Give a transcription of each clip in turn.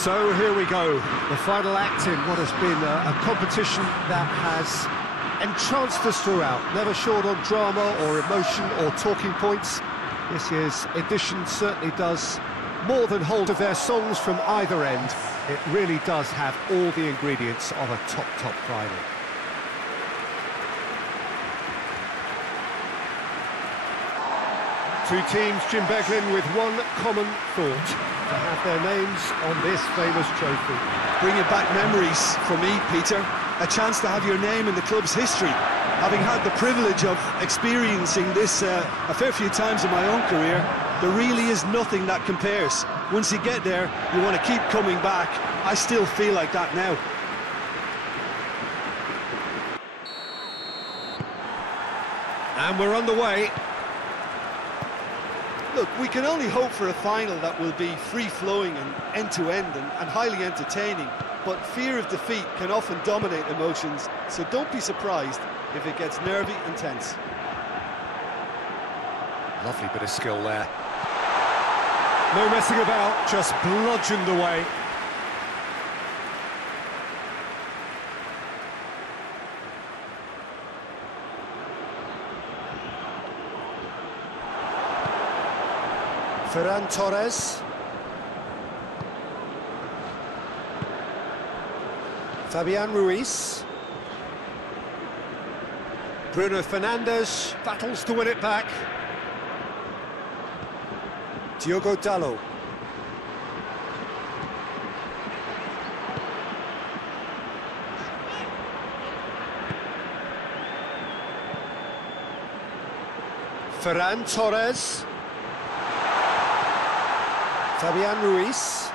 So here we go, the final act in what has been a competition that has entranced us throughout, never short on drama or emotion or talking points. This year's edition certainly does more than hold of their songs from either end. It really does have all the ingredients of a top final. Two teams, Jim Beglin, with one common thought: to have their names on this famous trophy. Bringing back memories for me, Peter. A chance to have your name in the club's history. Having had the privilege of experiencing this a fair few times in my own career, there really is nothing that compares. Once you get there, you want to keep coming back. I still feel like that now. And we're underway. Look, we can only hope for a final that will be free-flowing and end-to-end and highly entertaining, but fear of defeat can often dominate emotions, so don't be surprised if it gets nervy and tense. Lovely bit of skill there. No messing about, just bludgeoned away. Ferran Torres. Fabian Ruiz. Bruno Fernandes battles to win it back. Diogo Dalot. Ferran Torres. Fabian Ruiz.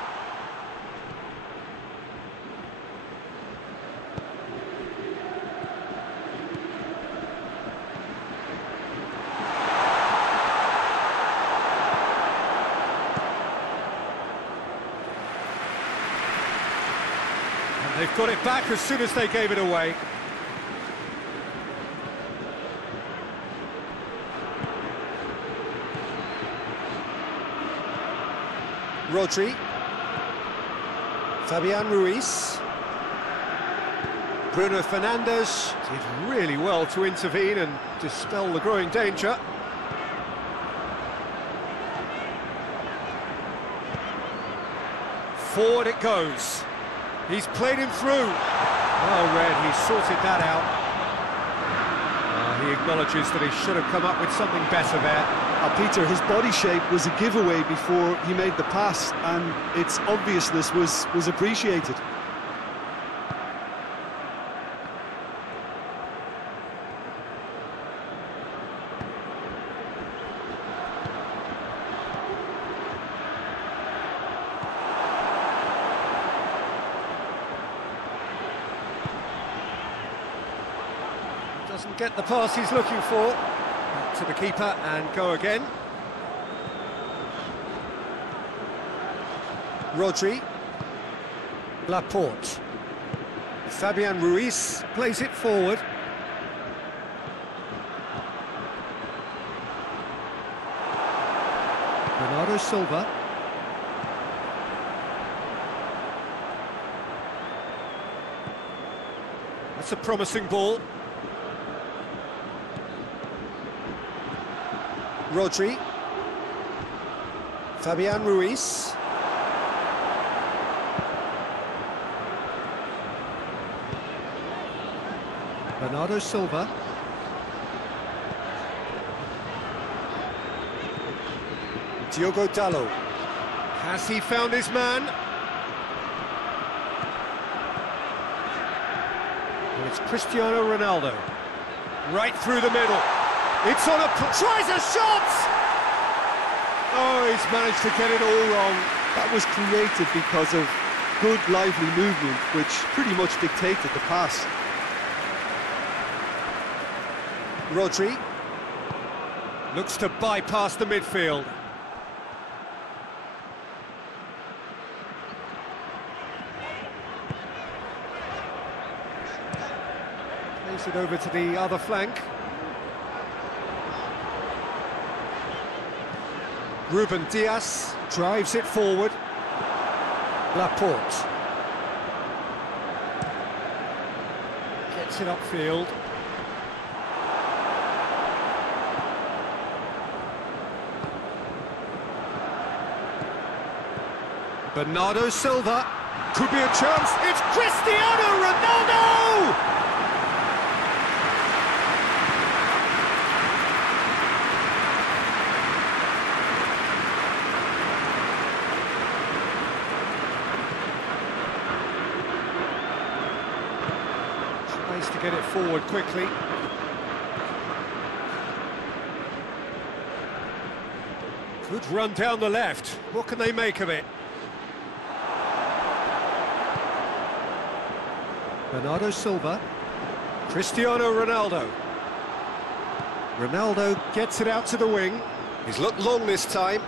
And they've got it back as soon as they gave it away. Rodri. Fabian Ruiz. Bruno Fernandes did really well to intervene and dispel the growing danger. Forward it goes. He's played him through. Well read, he sorted that out. He acknowledges that he should have come up with something better there. Peter, his body shape was a giveaway before he made the pass, and its obviousness was appreciated. Doesn't get the pass he's looking for. Back to the keeper and go again. Rodri. Laporte. Fabian Ruiz plays it forward. Bernardo Silva. That's a promising ball. Rodri. Fabian Ruiz. Bernardo Silva. Diogo Dalot. Has he found his man? And it's Cristiano Ronaldo. Right through the middle. It's on tries a shot! Oh, he's managed to get it all wrong. That was created because of good, lively movement, which pretty much dictated the pass. Rodri looks to bypass the midfield. Plays it over to the other flank. Ruben Dias drives it forward. Laporte. Gets it upfield. Bernardo Silva. Could be a chance. It's Cristiano Ronaldo! Tries to get it forward quickly. Good run down the left. What can they make of it? Bernardo Silva. Cristiano Ronaldo. Ronaldo gets it out to the wing. He's looked long this time.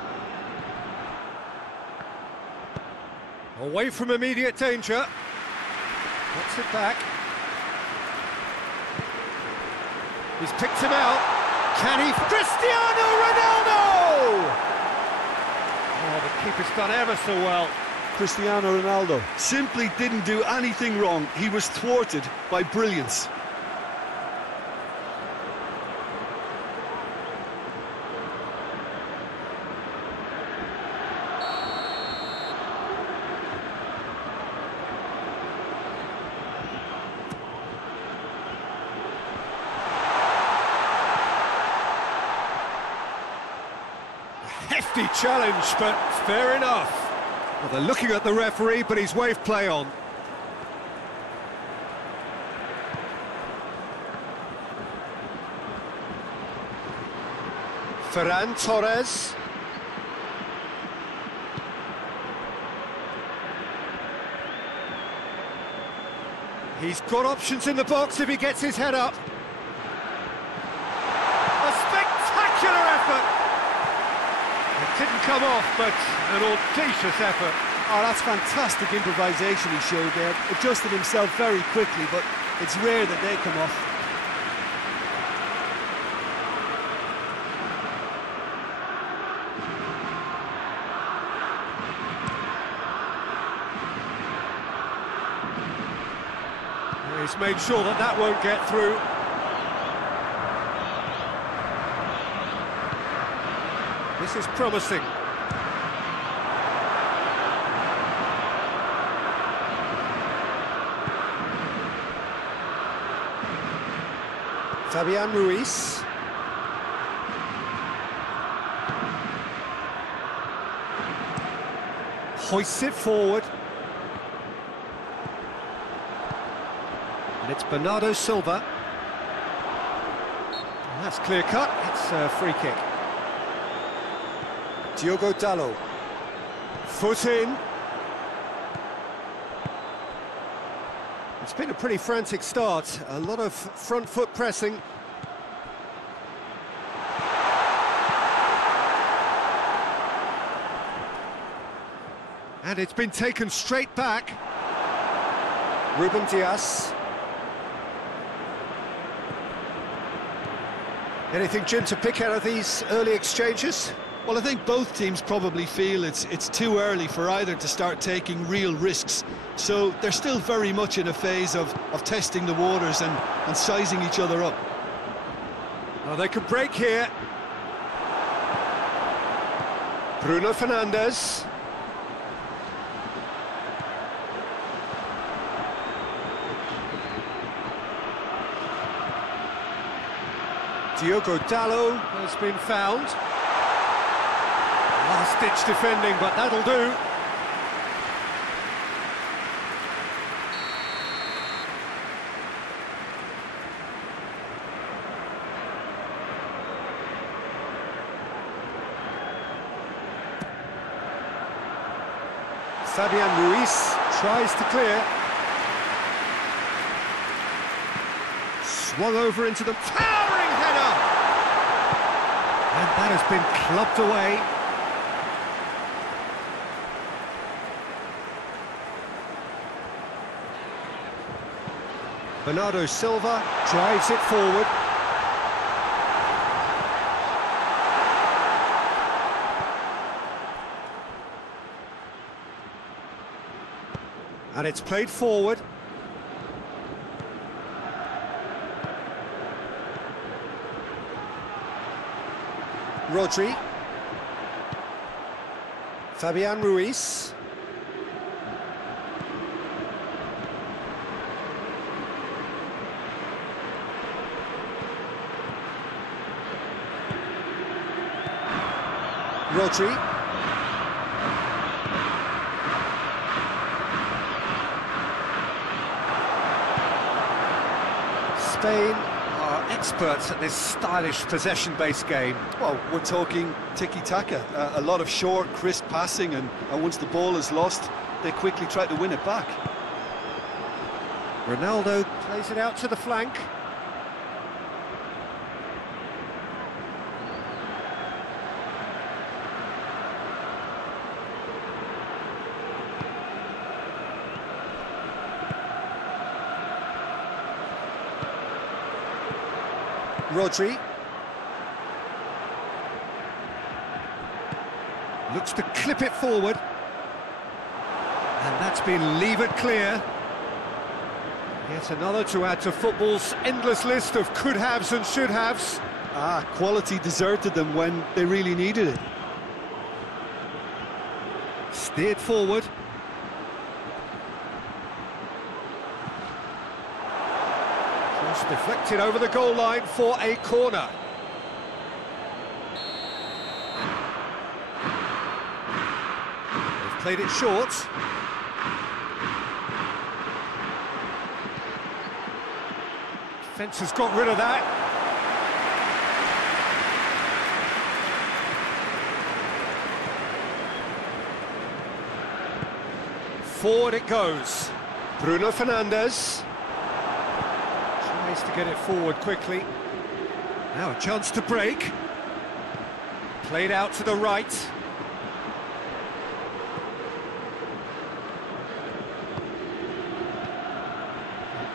Away from immediate danger. Gets it back. He's picked him out. Can he? Cristiano Ronaldo! Oh, the keeper's done ever so well. Cristiano Ronaldo simply didn't do anything wrong. He was thwarted by brilliance. Hefty challenge, but fair enough. Well, they're looking at the referee, but he's waved play on. Ferran Torres. He's got options in the box if he gets his head up. A spectacular effort! It didn't come off, but an audacious effort. Oh, that's fantastic improvisation he showed there. Adjusted himself very quickly, but it's rare that they come off. He's made sure that that won't get through. This is promising. Fabian Ruiz. Hoists it forward. And it's Bernardo Silva. And that's clear cut. It's a free kick. Diogo Dalot. Foot in. It's been a pretty frantic start. A lot of front foot pressing. And it's been taken straight back. Ruben Dias. Anything, Jim, to pick out of these early exchanges? Well, I think both teams probably feel it's too early for either to start taking real risks. So they're still very much in a phase of testing the waters and sizing each other up. Well, they could break here. Bruno Fernandes. Diogo Dalot has been found. Last-ditch defending, but that'll do. Fabian Ruiz tries to clear. Swung over into the towering header! And that has been clubbed away. Bernardo Silva drives it forward. And it's played forward. Rodri. Fabian Ruiz. Rodri. Spain are experts at this stylish possession-based game. Well, we're talking tiki-taka, a lot of short, crisp passing, and once the ball is lost, they quickly try to win it back. Ronaldo plays it out to the flank. Rodri. Looks to clip it forward. And that's been levered clear. Yet another to add to football's endless list of could-haves and should-haves. Quality deserted them when they really needed it. Steered forward. Cross deflected over the goal line for a corner. They've played it short. Defence has got rid of that. Forward it goes. Bruno Fernandes tries to get it forward quickly. Now a chance to break. Played out to the right.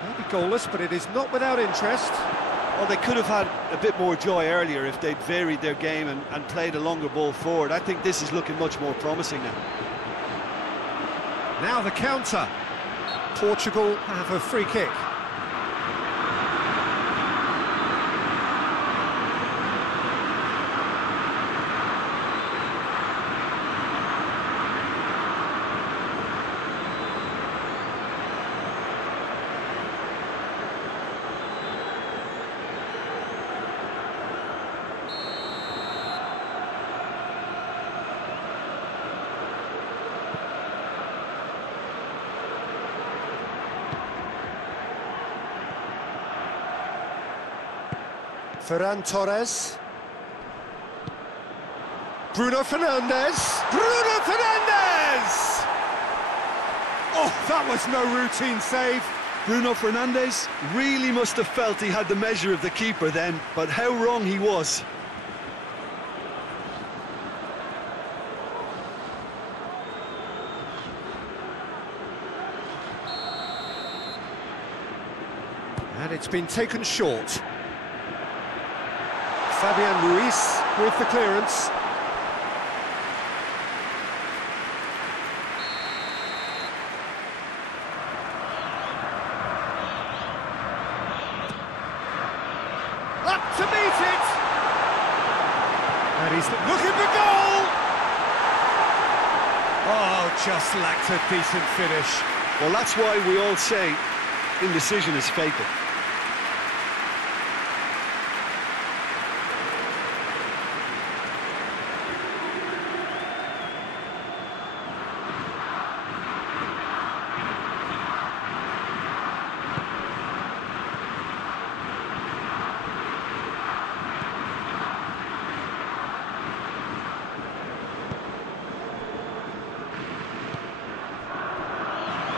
Maybe goalless, but it is not without interest. Well, they could have had a bit more joy earlier if they'd varied their game and played a longer ball forward. I think this is looking much more promising now. Now the counter. Portugal have a free kick. Ferran Torres. Bruno Fernandes. Bruno Fernandes! Oh, that was no routine save. Bruno Fernandes really must have felt he had the measure of the keeper then, but how wrong he was. And it's been taken short. Fabian Ruiz with the clearance. Up to meet it! And he's looking for goal! Oh, just lacked a decent finish. Well, that's why we all say indecision is fatal.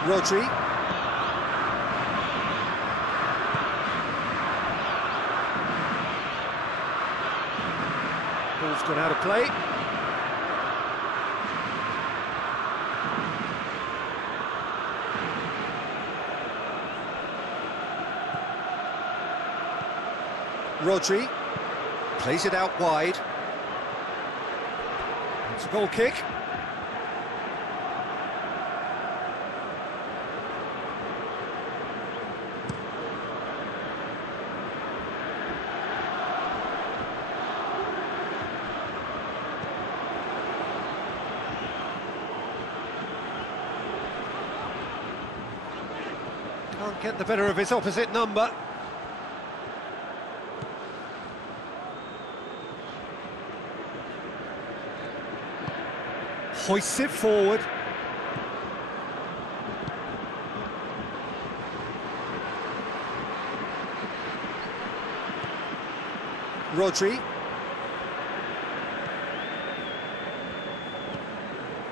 Rodri. Ball's gone out of play. Rodri plays it out wide. It's a goal kick. Can't get the better of his opposite number. Hoists it forward. Rodri.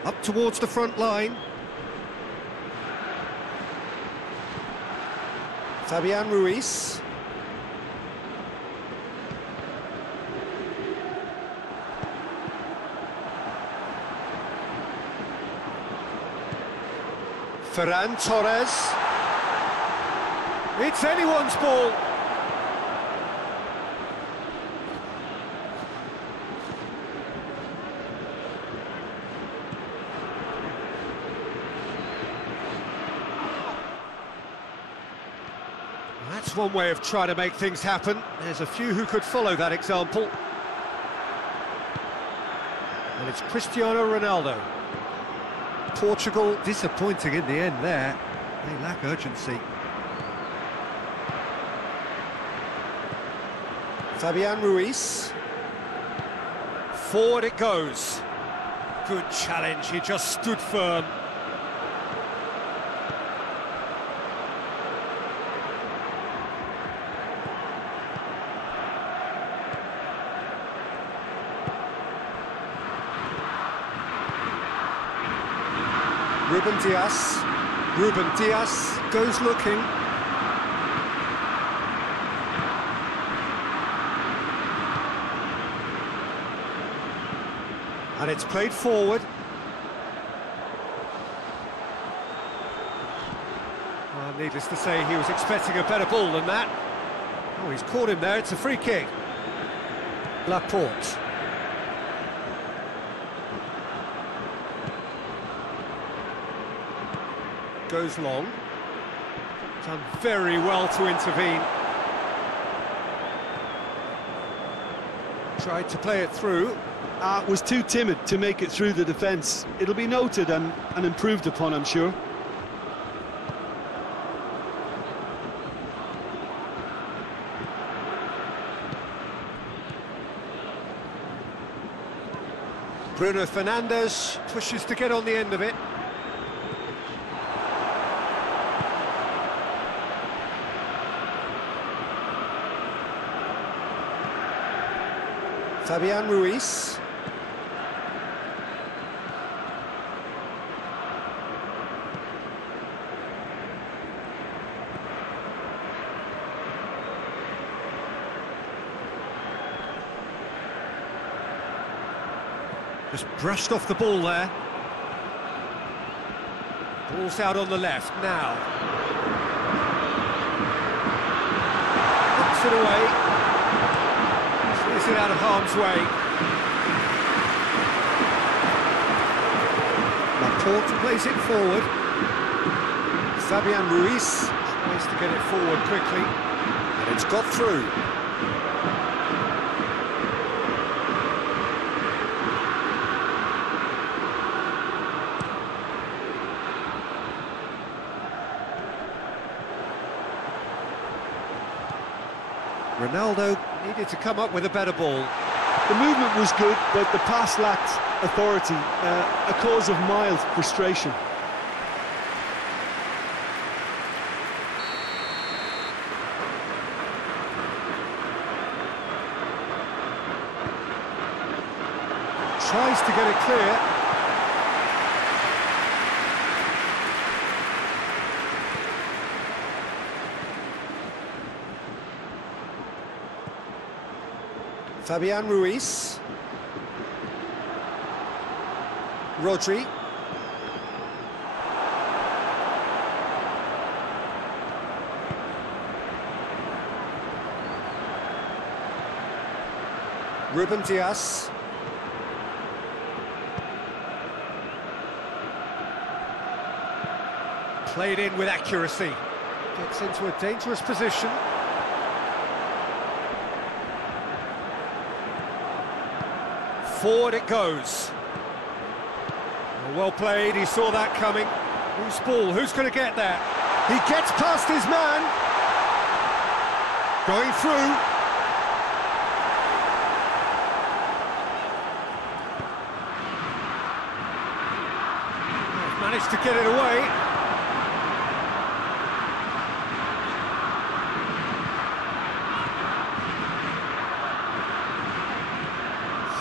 Up towards the front line. Fabian Ruiz. Ferran Torres. It's anyone's ball. That's one way of trying to make things happen. There's a few who could follow that example. And it's Cristiano Ronaldo. Portugal disappointing in the end there. They lack urgency. Fabian Ruiz. Forward it goes. Good challenge, he just stood firm. Ruben Dias goes looking. And it's played forward. Well, needless to say, he was expecting a better ball than that. Oh, he's caught him there, it's a free kick. Laporte. Goes long. Done very well to intervene. Tried to play it through. Was too timid to make it through the defence. It'll be noted and improved upon, I'm sure. Bruno Fernandes pushes to get on the end of it. Fabian Ruiz. Just brushed off the ball there. Ball's out on the left now. Knocks it away. Is it out of harm's way? Laporte plays it forward. Fabian Ruiz tries to get it forward quickly, and it's got through. Ronaldo needed to come up with a better ball. The movement was good, but the pass lacked authority, a cause of mild frustration. Tries to get it clear. Fabian Ruiz. Rodri. Ruben Dias. Played in with accuracy. Gets into a dangerous position. Forward it goes. Well played, he saw that coming. Whose ball? Who's going to get that? He gets past his man. Going through. Managed to get it away.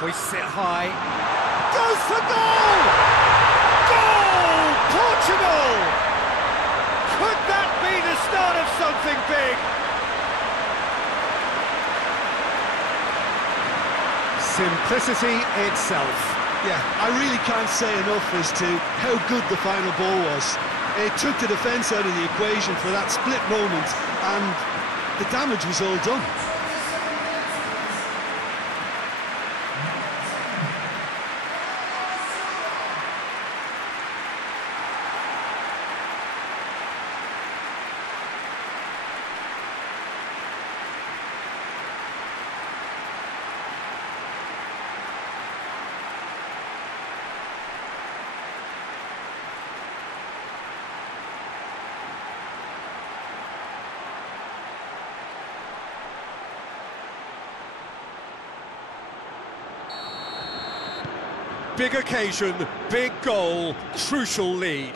Hoists it high. Goes for goal! Goal! Portugal! Could that be the start of something big? Simplicity itself. Yeah, I really can't say enough as to how good the final ball was. It took the defence out of the equation for that split moment, and the damage was all done. Big occasion, big goal, crucial lead.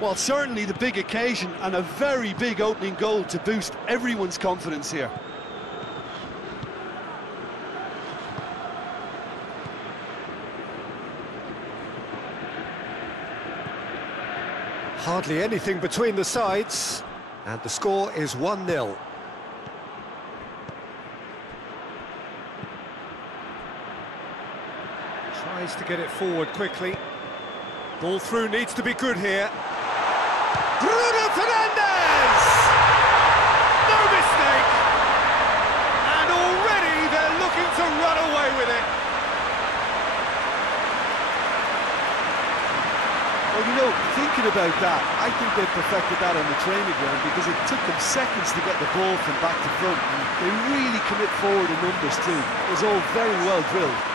Well, certainly the big occasion and a very big opening goal to boost everyone's confidence here. Hardly anything between the sides, and the score is 1-0. Tries to get it forward quickly. Ball through needs to be good here. Bruno Fernandes! No mistake! And already they're looking to run away with it. Well, you know, thinking about that, I think they perfected that on the training ground because it took them seconds to get the ball from back to front. And they really commit forward in numbers too. It was all very well drilled.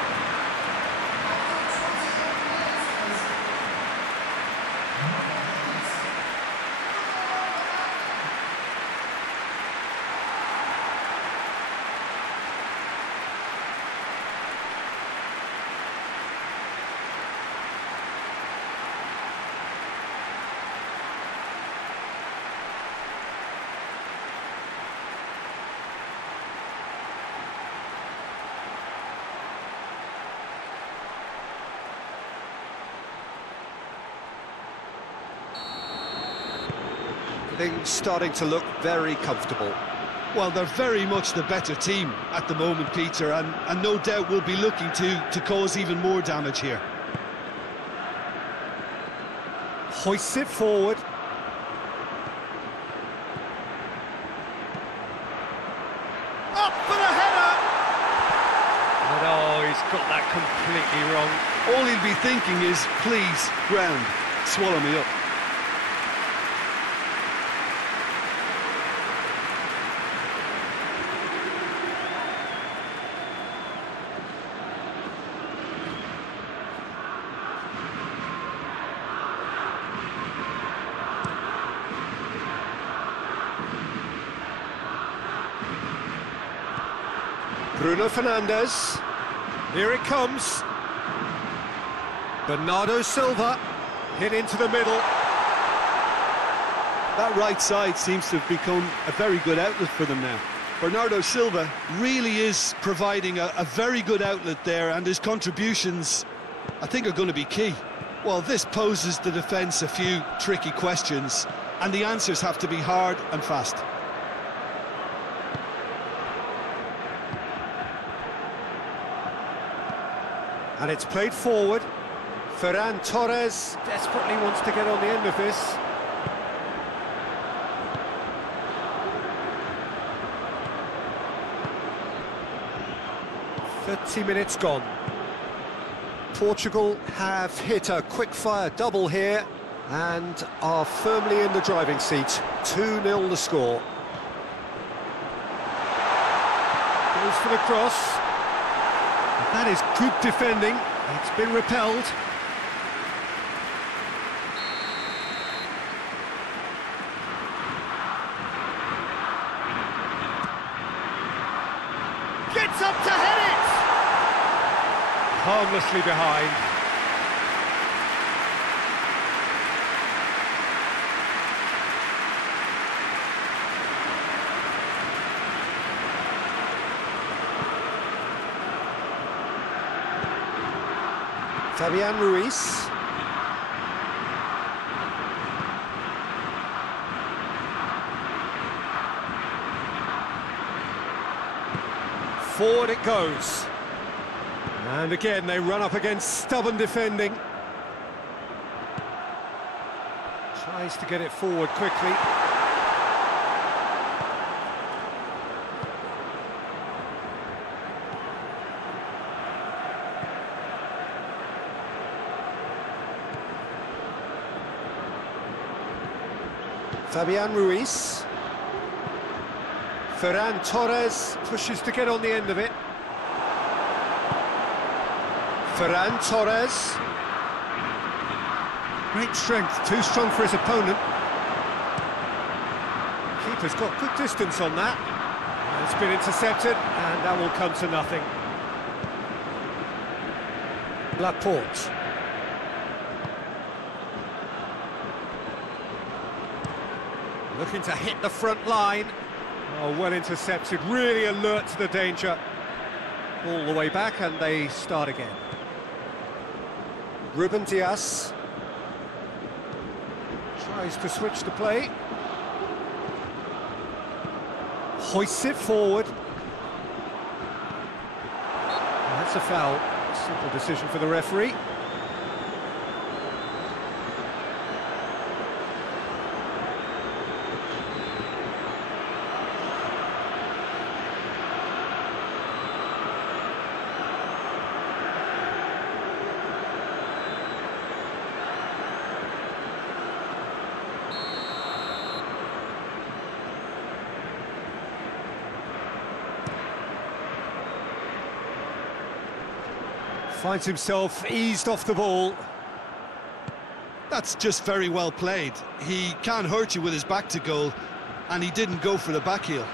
Things starting to look very comfortable. Well, they're very much the better team at the moment, Peter, and no doubt will be looking to cause even more damage here. Hoists it forward. Up for the header! But oh, he's got that completely wrong. All he'll be thinking is, please, ground, swallow me up. Bruno Fernandes. Here it comes. Bernardo Silva hit into the middle. That right side seems to have become a very good outlet for them now. Bernardo Silva really is providing a very good outlet there, and his contributions, I think, are going to be key. Well, this poses the defence a few tricky questions, and the answers have to be hard and fast. And it's played forward. Ferran Torres desperately wants to get on the end of this. "30 minutes gone." Portugal have hit a quick-fire double here and are firmly in the driving seat. 2-0 the score. Goes for the cross. That is good defending. It's been repelled. harmlessly behind. Fabian Ruiz. Forward it goes. And again, they run up against stubborn defending. Tries to get it forward quickly. Fabian Ruiz. Ferran Torres pushes to get on the end of it. Ferran Torres. Great strength, too strong for his opponent. Keeper's got good distance on that. It's been intercepted, and that will come to nothing. Laporte. Looking to hit the front line. Oh, well intercepted, really alert to the danger. All the way back, and they start again. Ruben Dias tries to switch the play. Hoists it forward. And that's a foul. Simple decision for the referee. Finds himself eased off the ball. That's just very well played. He can't hurt you with his back to goal, and he didn't go for the back heel.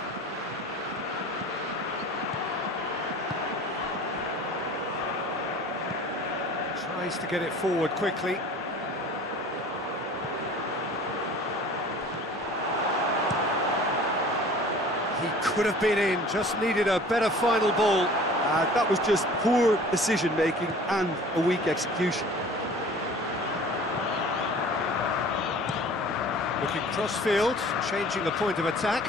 Tries to get it forward quickly. He could have been in, just needed a better final ball. That was just poor decision-making and a weak execution. Looking cross-field, changing the point of attack.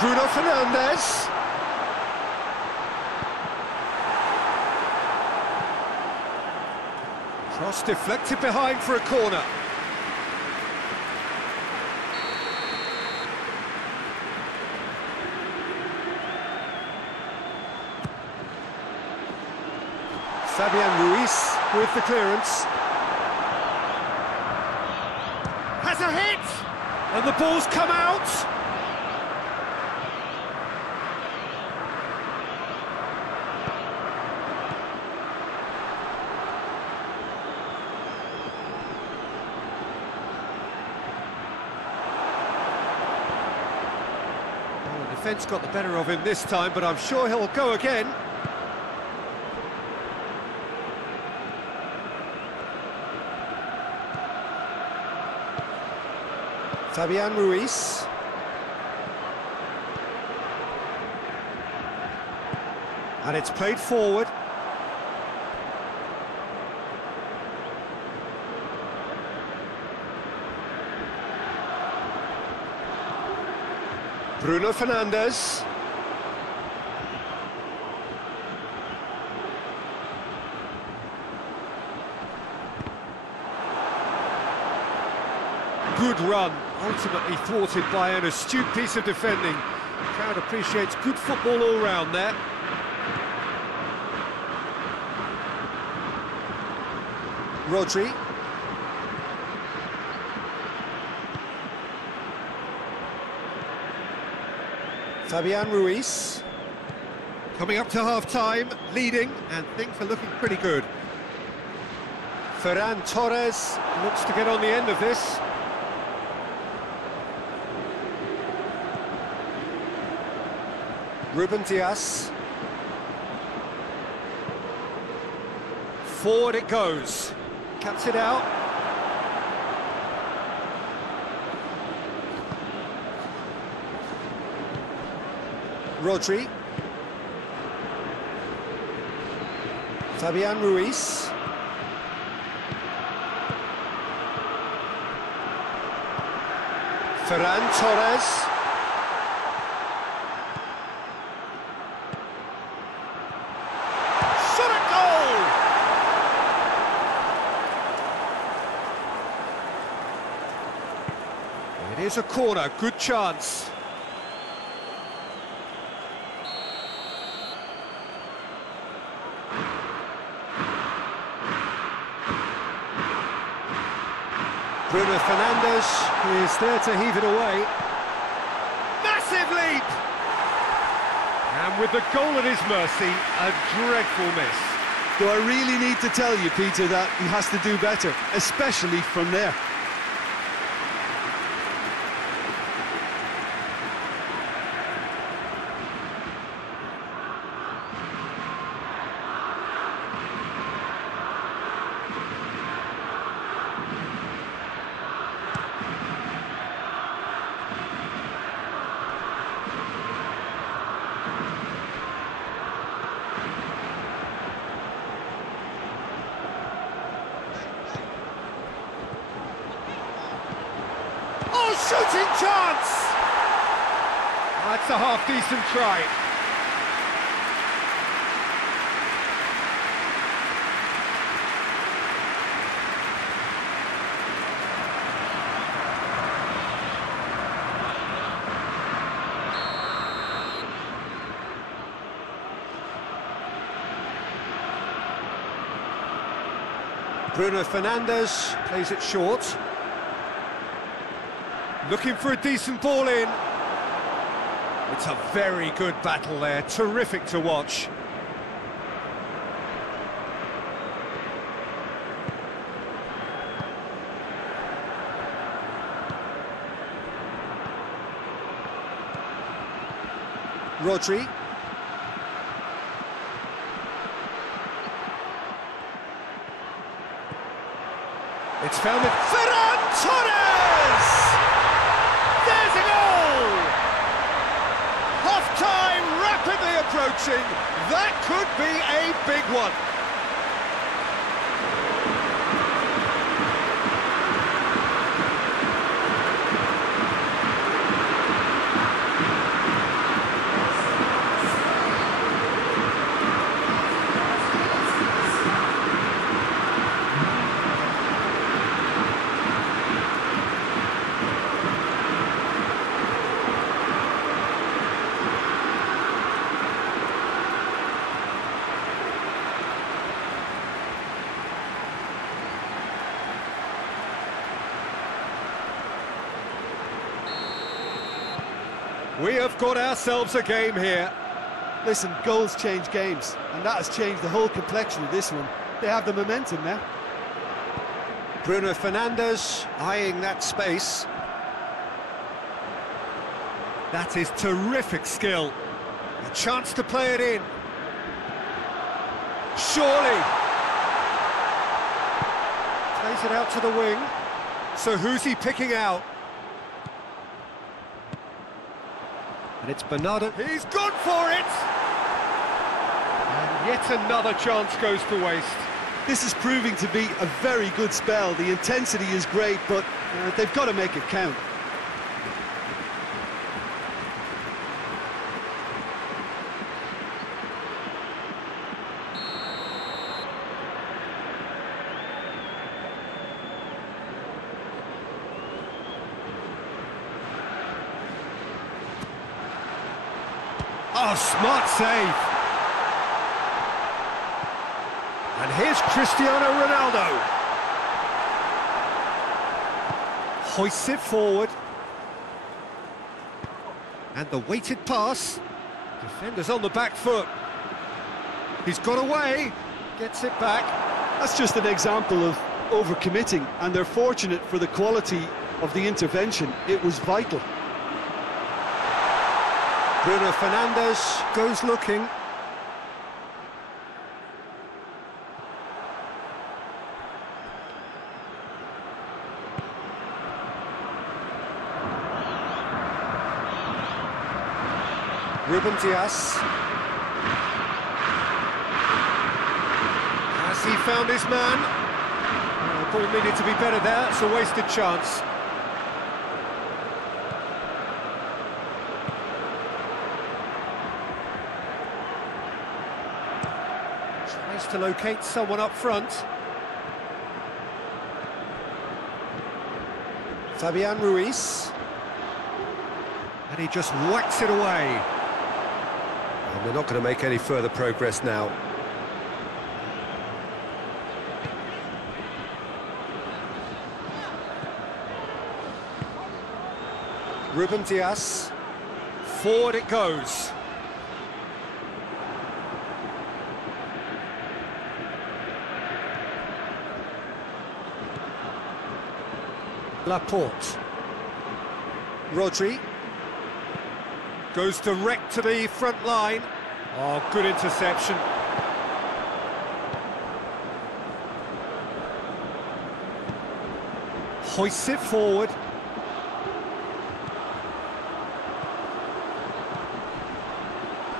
Bruno Fernandes. Cross deflected behind for a corner. Fabian Ruiz with the clearance. Has a hit! And the ball's come out! Well, the defence got the better of him this time, but I'm sure he'll go again. Fabian Ruiz. And it's played forward. Bruno Fernandes. Good run, ultimately thwarted by an astute piece of defending. The crowd appreciates good football all round there. Rodri. Fabian Ruiz. Coming up to half-time, leading, and things are looking pretty good. Ferran Torres looks to get on the end of this. Ruben Dias. Forward it goes. Cuts it out. Rodri. Fabian Ruiz. Ferran Torres. Shot at goal! It is a corner, good chance. Bruno Fernandes is there to heave it away. Massive leap! And with the goal at his mercy, a dreadful miss. Do I really need to tell you, Peter, that he has to do better, especially from there? Shooting chance! That's a half-decent try. Bruno Fernandes plays it short. Looking for a decent ball in. It's a very good battle there, terrific to watch. Rodri. It's found it. Ferran Torres! There's a goal! Half-time rapidly approaching. That could be a big one. We have got ourselves a game here. Listen, goals change games, and that has changed the whole complexion of this one. They have the momentum now. Bruno Fernandes eyeing that space. That is terrific skill. A chance to play it in. Surely. Plays it out to the wing. So who's he picking out? And it's Bernardo. He's gone for it! And yet another chance goes to waste. This is proving to be a very good spell. The intensity is great, but they've got to make it count. Oh, smart save. And here's Cristiano Ronaldo. Hoists it forward. And the weighted pass. Defender's on the back foot. He's got away. Gets it back. That's just an example of overcommitting, and they're fortunate for the quality of the intervention. It was vital. Bruno Fernandes goes looking. Ruben Dias. Has he found his man? Ball needed to be better there, it's a wasted chance. Tries to locate someone up front. Fabian Ruiz. And he just whacks it away. And they're not going to make any further progress now. Ruben Dias, forward it goes. Laporte. Rodri. Goes direct to the front line. Oh, good interception. Hoists it forward.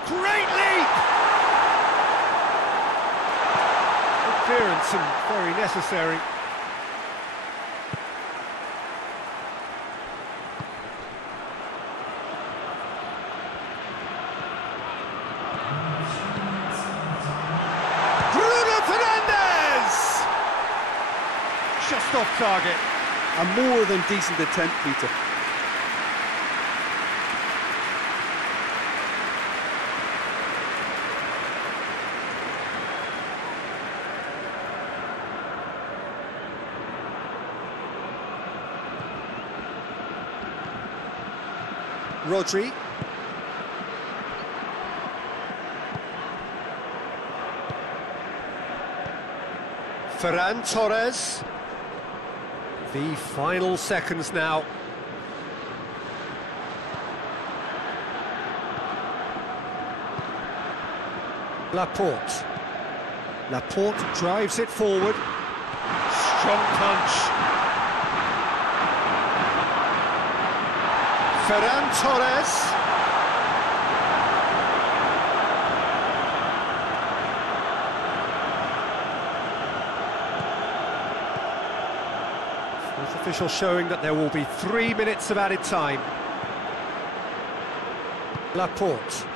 Great leap! Good clearance and very necessary. Just off target. A more than decent attempt, Peter. Rodri. Ferran Torres. The final seconds now. Laporte. Laporte drives it forward. Strong punch. Ferran Torres. Official showing that there will be 3 minutes of added time. Laporte.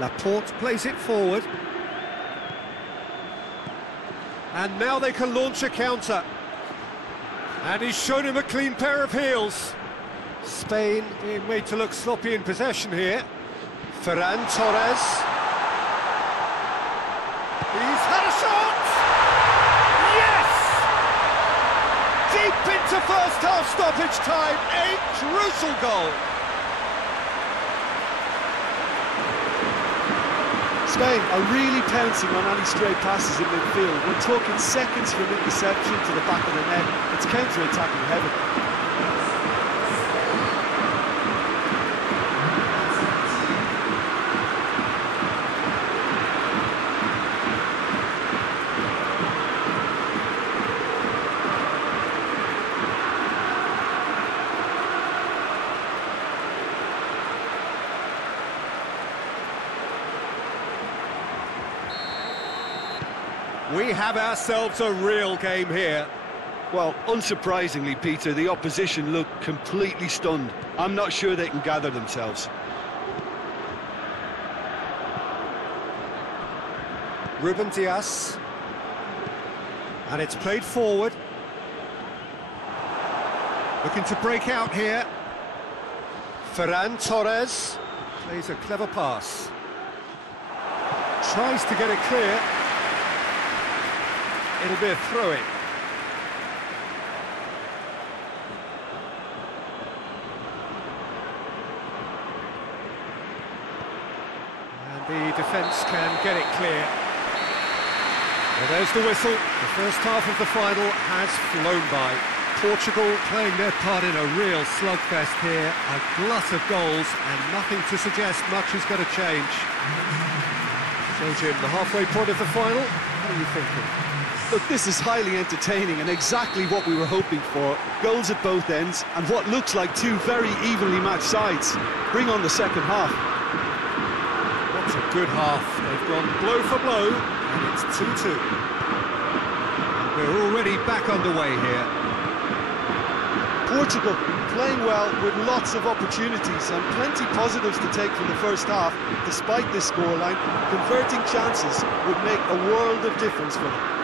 Laporte plays it forward. And now they can launch a counter. And he's shown him a clean pair of heels. Spain being made to look sloppy in possession here. Ferran Torres. He's had a shot! Deep into first half stoppage time, a crucial goal. Spain are really pouncing on any stray passes in midfield. We're talking seconds from interception to the back of the net. It's counter-attacking heaven. We have ourselves a real game here. Well, unsurprisingly, Peter, the opposition look completely stunned. I'm not sure they can gather themselves. Ruben Dias. And it's played forward. Looking to break out here. Ferran Torres plays a clever pass. Tries to get it clear. It'll be a throw-in. And the defence can get it clear. Well, there's the whistle. The first half of the final has flown by. Portugal playing their part in a real slugfest here. A glut of goals and nothing to suggest much is going to change. So, Jim, the halfway point of the final, what are you thinking? Look, this is highly entertaining and exactly what we were hoping for. Goals at both ends and what looks like two very evenly matched sides. Bring on the second half. good half. They've gone blow for blow, and it's 2-2. And we're already back underway here. Portugal playing well with lots of opportunities and plenty positives to take from the first half. Despite this scoreline, converting chances would make a world of difference for them.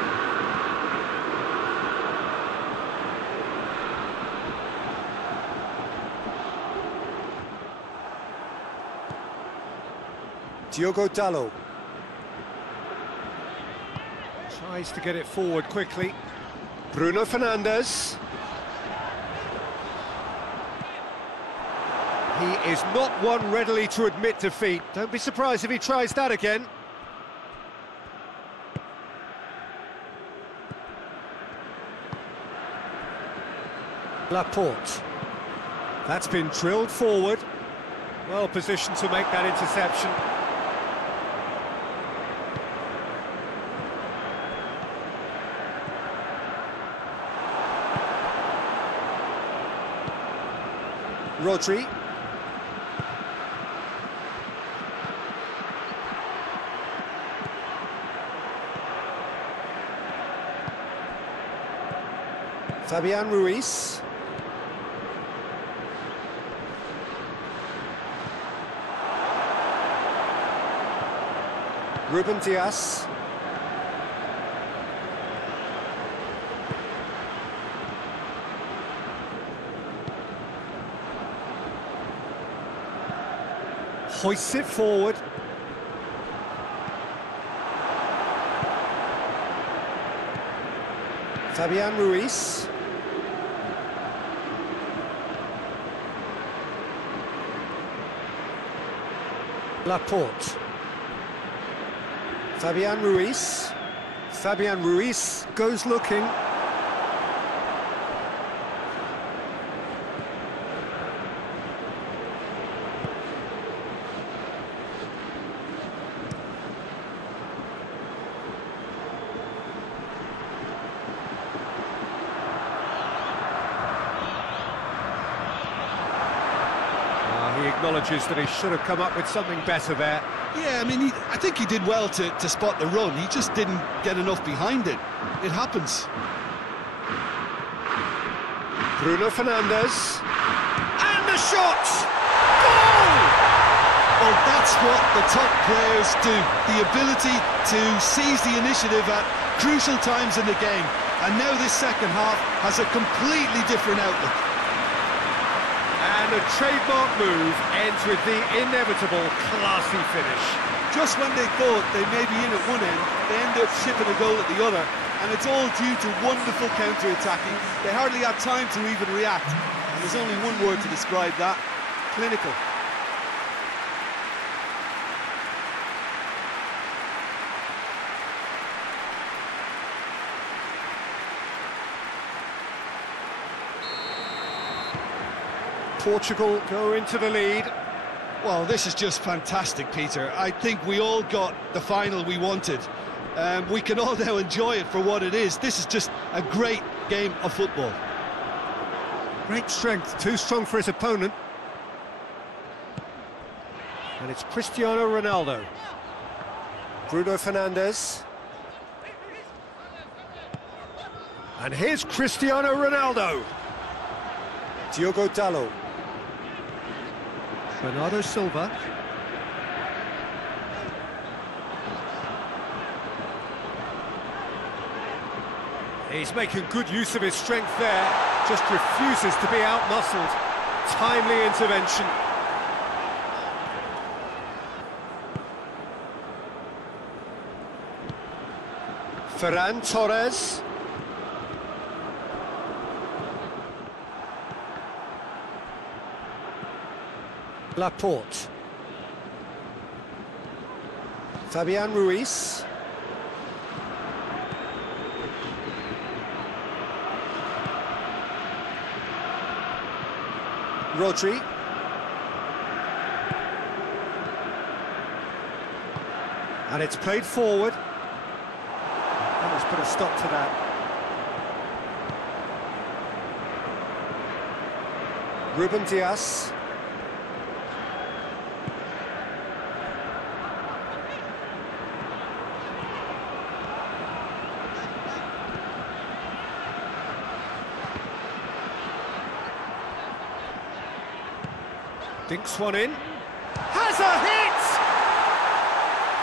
Diogo Dalot tries to get it forward quickly. Bruno Fernandes. He is not one readily to admit defeat. Don't be surprised if he tries that again. Laporte. That's been drilled forward. Well positioned to make that interception. Rodri. Fabian Ruiz. Ruben Dias. Hoists it forward. Fabian Ruiz. Laporte. Fabian Ruiz. Fabian Ruiz goes looking. He acknowledges that he should have come up with something better there. Yeah, I mean, I think he did well to spot the run. He just didn't get enough behind it. It happens. Bruno Fernandes. And the shot! Goal! Well, that's what the top players do. The ability to seize the initiative at crucial times in the game. And now this second half has a completely different outlook. And a trademark move ends with the inevitable classy finish. Just when they thought they may be in at one end, they end up shipping a goal at the other, and it's all due to wonderful counter-attacking. They hardly had time to even react, and there's only one word to describe that: clinical. Portugal go into the lead. Well, this is just fantastic, Peter. I think we all got the final we wanted. We can all now enjoy it for what it is. This is just a great game of football. Great strength, too strong for his opponent. And it's Cristiano Ronaldo. Bruno Fernandes. And here's Cristiano Ronaldo. Diogo Dalot. Bernardo Silva. He's making good use of his strength there, just refuses to be out-muscled. Timely intervention. Ferran Torres. Laporte. Fabian Ruiz. Rodri. And it's played forward. And let's put a stop to that. Ruben Dias. Dinks one in. Has a hit!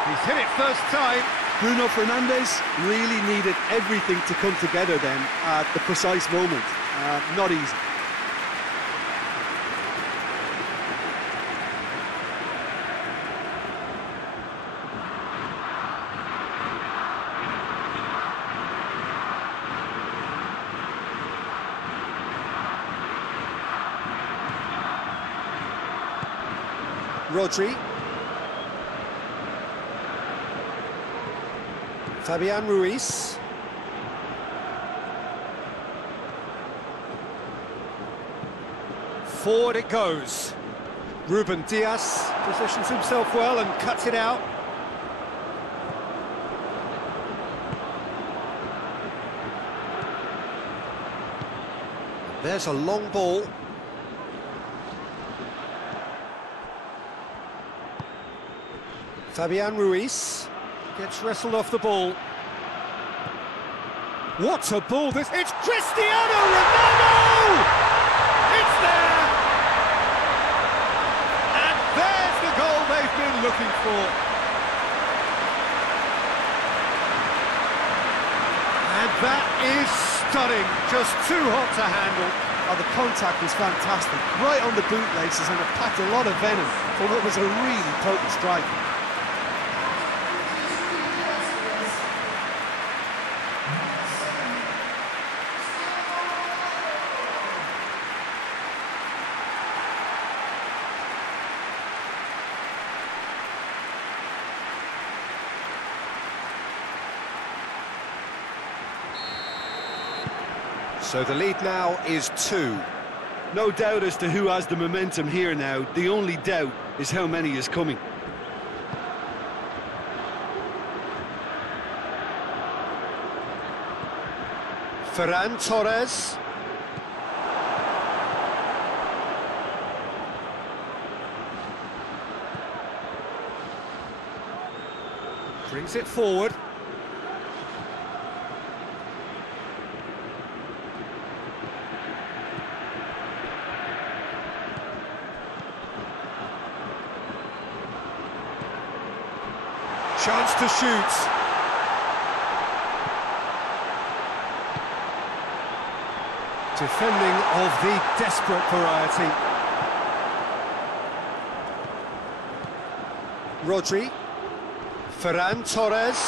He's hit it first time. Bruno Fernandes really needed everything to come together then at the precise moment. Not easy. Rodri. Fabian Ruiz. Forward it goes. Ruben Dias positions himself well and cuts it out. There's a long ball. Fabian Ruiz gets wrestled off the ball. What a ball this... It's Cristiano Ronaldo! It's there! And there's the goal they've been looking for. And that is stunning. Just too hot to handle. Oh, the contact was fantastic. Right on the bootlaces, and it packed a lot of venom for what was a really potent strike. So the lead now is 2. No doubt as to who has the momentum here now. The only doubt is how many is coming. Ferran Torres. Brings it forward. Chance to shoot. Defending of the desperate variety. Rodri. Ferran Torres.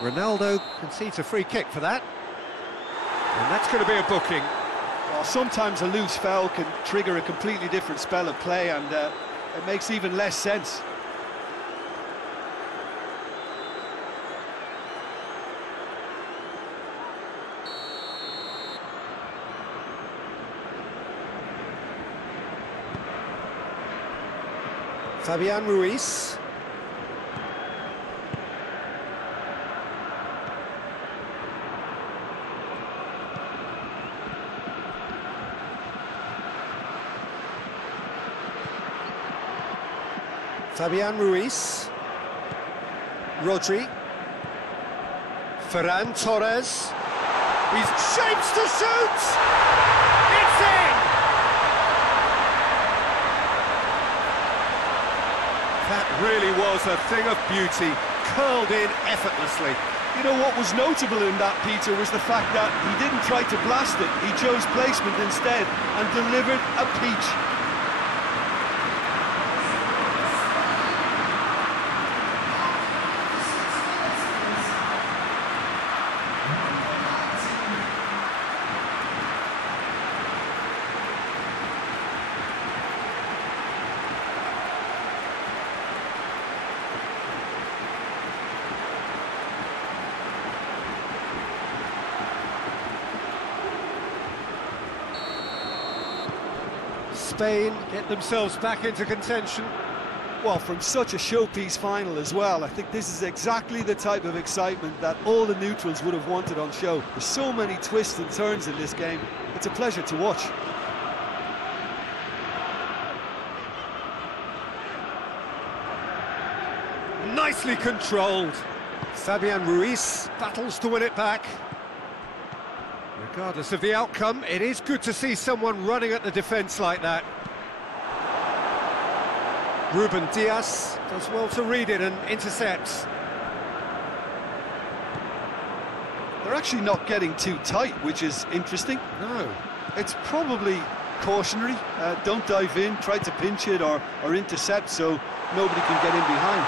Ronaldo concedes a free kick for that. And that's going to be a booking. Well, sometimes a loose foul can trigger a completely different spell of play, and it makes even less sense. Fabian Ruiz. Fabian Ruiz. Rodri. Ferran Torres. He's shapes to shoot! It's in! That really was a thing of beauty, curled in effortlessly. You know what was notable in that, Peter, was the fact that he didn't try to blast it. He chose placement instead and delivered a peach. Spain get themselves back into contention. Well, from such a showpiece final as well, I think this is exactly the type of excitement that all the neutrals would have wanted on show. There's so many twists and turns in this game. It's a pleasure to watch. Nicely controlled. Fabian Ruiz battles to win it back. Regardless of the outcome, it is good to see someone running at the defence like that. Ruben Diaz does well to read it and intercepts. They're actually not getting too tight, which is interesting. No. It's probably cautionary. Don't dive in, try to pinch it or intercept so nobody can get in behind.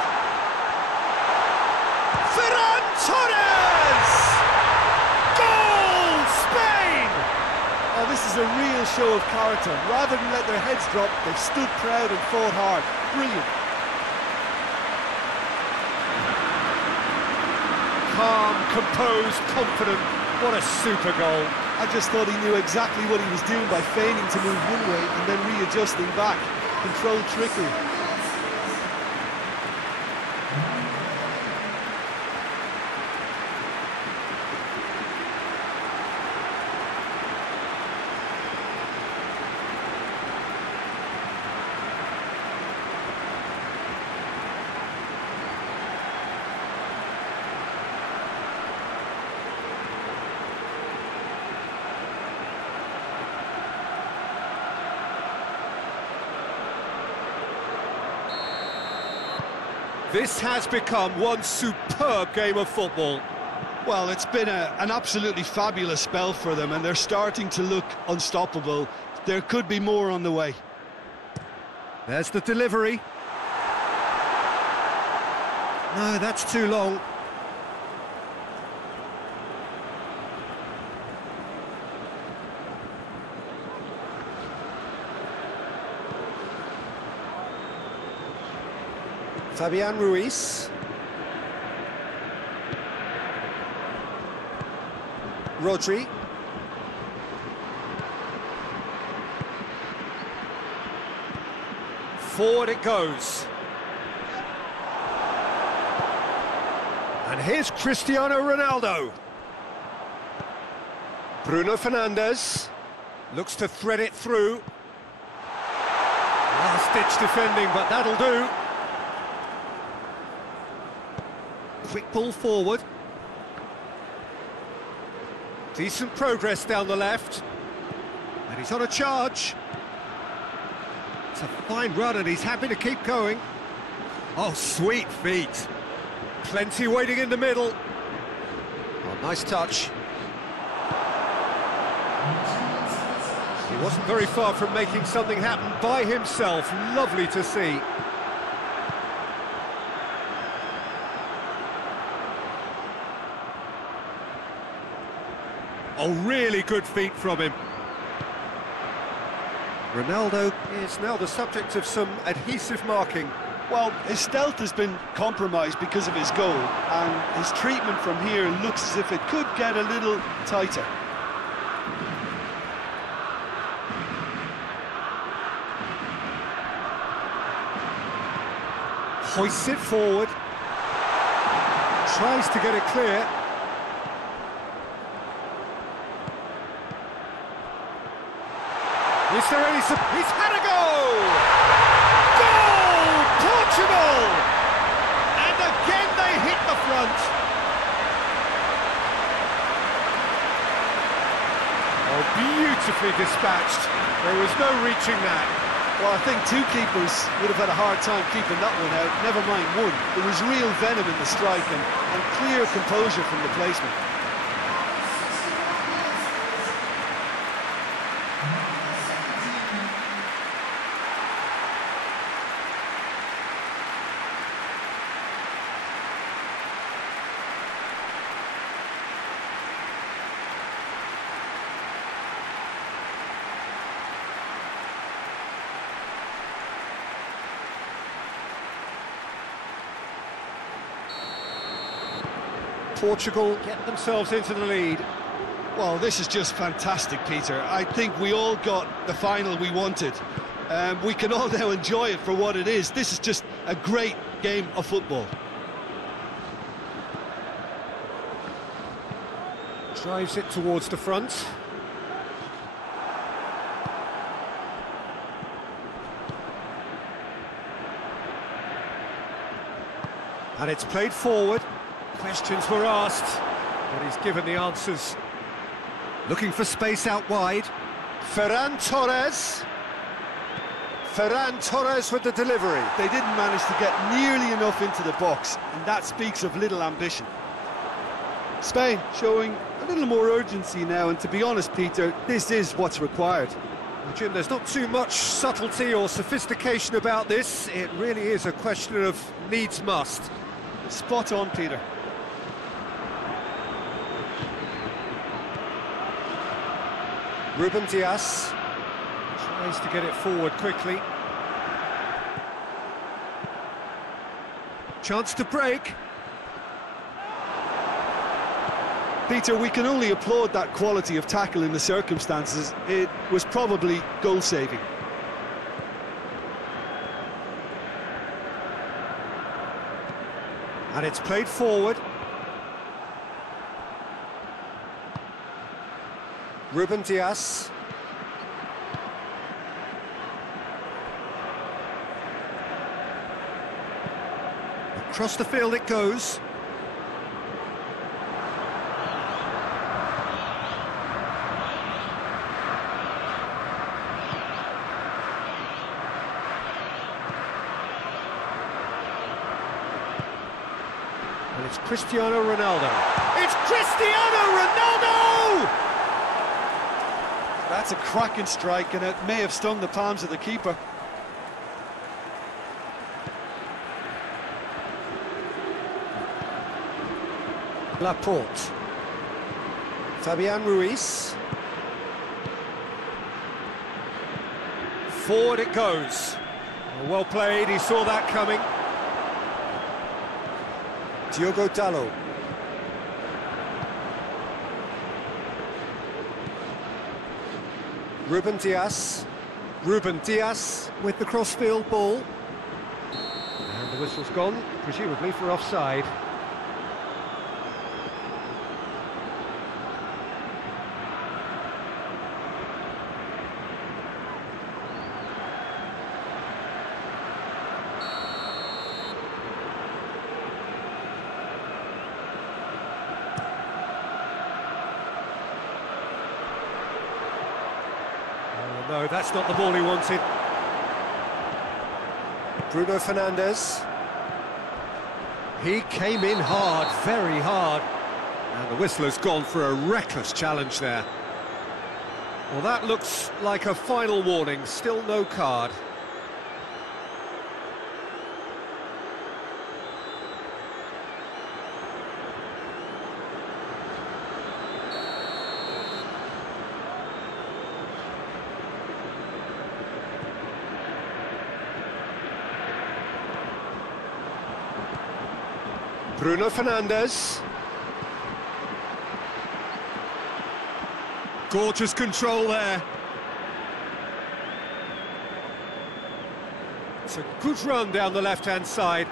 Ferran Torres! Goal, Spain! Oh, this is a real show of character. Rather than let their heads drop, they've stood proud and fought hard. Brilliant. Calm, composed, confident. What a super goal. I just thought he knew exactly what he was doing by feigning to move one way and then readjusting back. Controlled trickery. This has become one superb game of football. Well, it's been an absolutely fabulous spell for them, and they're starting to look unstoppable. There could be more on the way. There's the delivery. No, that's too long. Fabian Ruiz. Rodri. Forward it goes. And here's Cristiano Ronaldo. Bruno Fernandes looks to thread it through. Last-ditch defending, but that'll do. Quick ball forward. Decent progress down the left. And he's on a charge. It's a fine run and he's happy to keep going. Oh, sweet feet. Plenty waiting in the middle. Oh, nice touch. He wasn't very far from making something happen by himself. Lovely to see. Oh, really good feet from him. Ronaldo is now the subject of some adhesive marking. Well, his stealth has been compromised because of his goal, and his treatment from here looks as if it could get a little tighter. Hoists it forward. Tries to get it clear. Is there any... He's had a goal! Goal! Portugal! And again they hit the front. Oh, beautifully dispatched. There was no reaching that. Well, I think two keepers would have had a hard time keeping that one out, never mind one. There was real venom in the strike and clear composure from the placement. Portugal get themselves into the lead. Well, this is just fantastic, Peter. I think we all got the final we wanted. We can all now enjoy it for what it is. This is just a great game of football. Drives it towards the front. And it's played forward. Questions were asked, but he's given the answers. Looking for space out wide. Ferran Torres. Ferran Torres with the delivery. They didn't manage to get nearly enough into the box, and that speaks of little ambition. Spain showing a little more urgency now, and to be honest, Peter, this is what's required. Well, Jim, there's not too much subtlety or sophistication about this. It really is a question of needs must. Spot on, Peter. Ruben Dias tries to get it forward quickly. Chance to break. Peter, we can only applaud that quality of tackle in the circumstances. It was probably goal-saving. And it's played forward. Ruben Dias. Across the field it goes. And it's Cristiano Ronaldo. It's Cristiano Ronaldo! That's a cracking strike, and it may have stung the palms of the keeper. Laporte. Fabian Ruiz. Forward it goes. Well played, he saw that coming. Diogo Dalot. Ruben Dias. Ruben Dias with the crossfield ball. And the whistle's gone, presumably for offside. No, that's not the ball he wanted. Bruno Fernandes. He came in hard, very hard. And the whistler's gone for a reckless challenge there. Well, that looks like a final warning, still no card. Bruno Fernandes. Gorgeous control there. It's a good run down the left-hand side.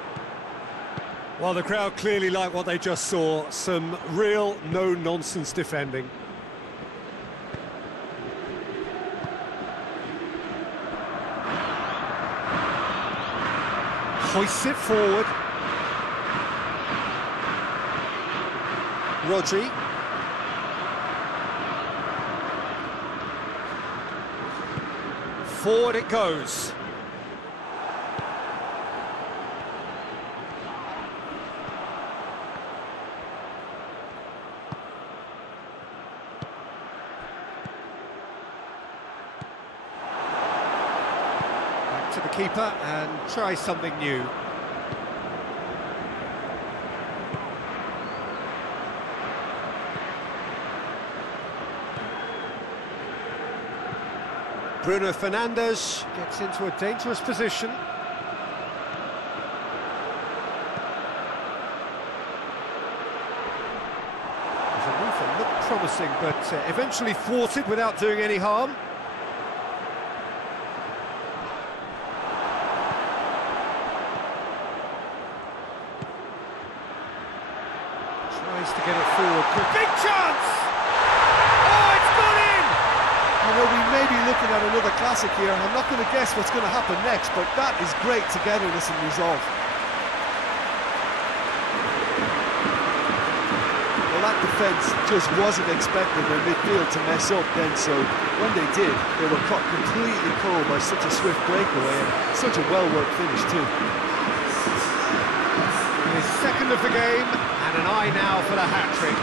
Well, the crowd clearly like what they just saw. Some real no-nonsense defending. Hoists it forward. Rodri. Forward it goes. Back to the keeper and try something new. Bruno Fernandes gets into a dangerous position. The movement looked promising, but eventually thwarted without doing any harm. Tries to get it forward. Big chance! Oh, it's gone in! You know, we may be looking at another classic here. I'm not going to guess what's going to happen next, but that is great togetherness and resolve. defence just wasn't expecting their midfield to mess up then, so when they did, they were caught completely cold by such a swift breakaway and such a well-worked finish too. His second of the game, and an eye now for the hat-trick.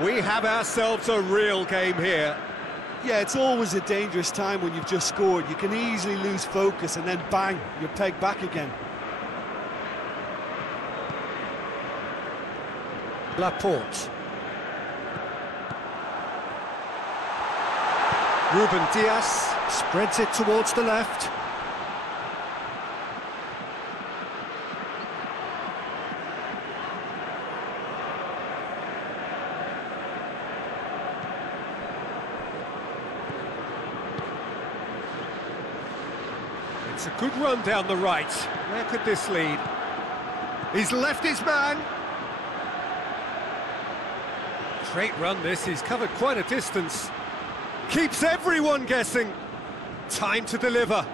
We have ourselves a real game here. Yeah, it's always a dangerous time when you've just scored. You can easily lose focus and then bang, you're pegged back again. Laporte. Ruben Dias spreads it towards the left. It's a good run down the right. Where could this lead? He's left his man. Great run this, he's covered quite a distance. Keeps everyone guessing. Time to deliver.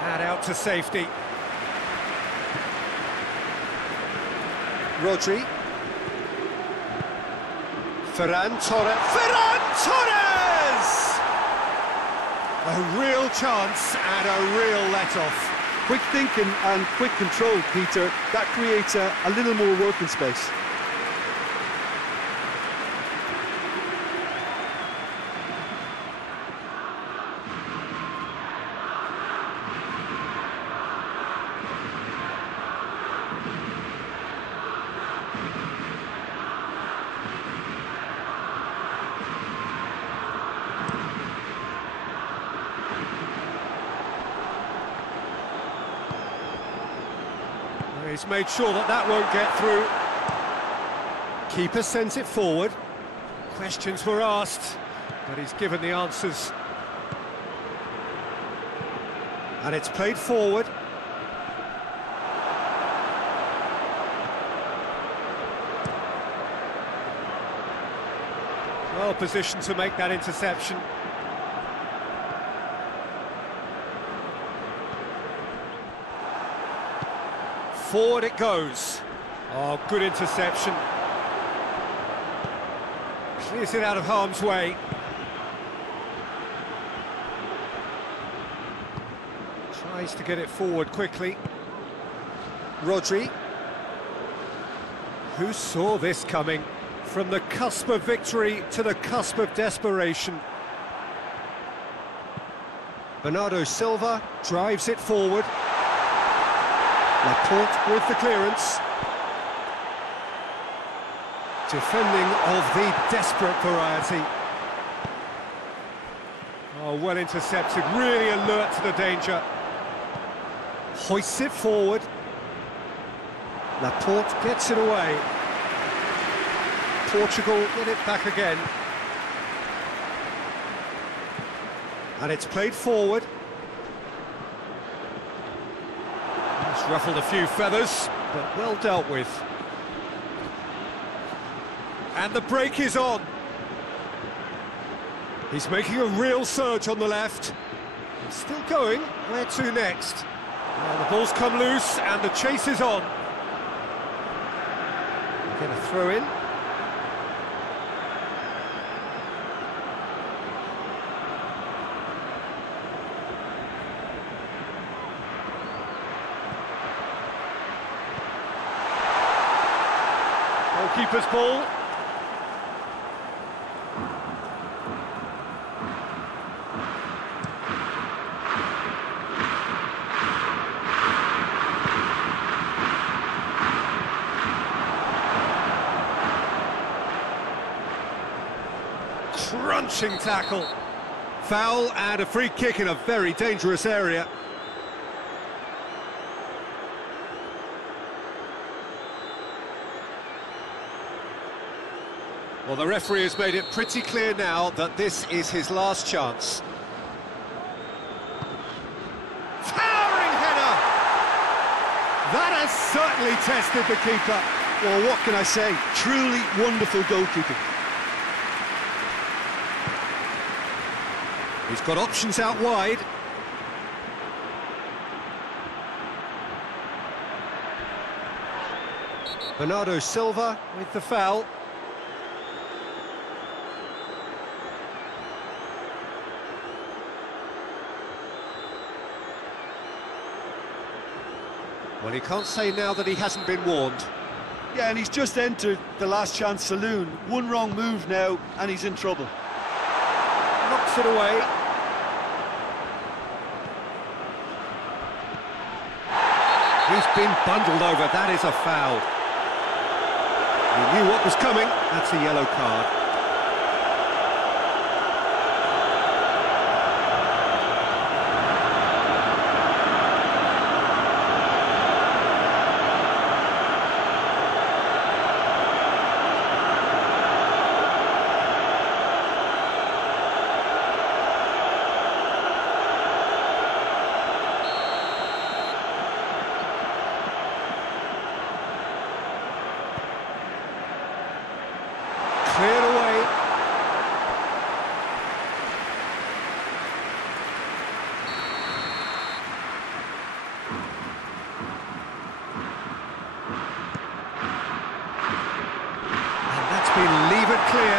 And out to safety. Rodri. Ferran Torres! A real chance and a real let-off. Quick thinking and quick control, Peter. That creates a little more working space. He's made sure that that won't get through. Keeper sends it forward. Questions were asked, but he's given the answers. And it's played forward. Well positioned to make that interception. Forward it goes. Oh, good interception. Clears it out of harm's way. Tries to get it forward quickly. Rodri. Who saw this coming? From the cusp of victory to the cusp of desperation. Bernardo Silva drives it forward. Laporte with the clearance. Defending of the desperate variety. Oh, well intercepted, really alert to the danger. Hoists it forward. Laporte gets it away. Portugal get it back again. And it's played forward. It's ruffled a few feathers, but well dealt with. And the break is on. He's making a real surge on the left. He's still going. Where to next? Well, the ball's come loose and the chase is on. Get a throw in. Goalkeeper's ball. crunching tackle. Foul and a free kick in a very dangerous area. Well, the referee has made it pretty clear now that this is his last chance. Towering header! That has certainly tested the keeper. Well, what can I say? Truly wonderful goalkeeping. He's got options out wide. Bernardo Silva with the foul. Well, he can't say now that he hasn't been warned. Yeah, and he's just entered the last chance saloon. One wrong move now, and he's in trouble. Knocks it away. He's been bundled over. That is a foul. He knew what was coming. That's a yellow card. Cleared away. And that's been levered clear.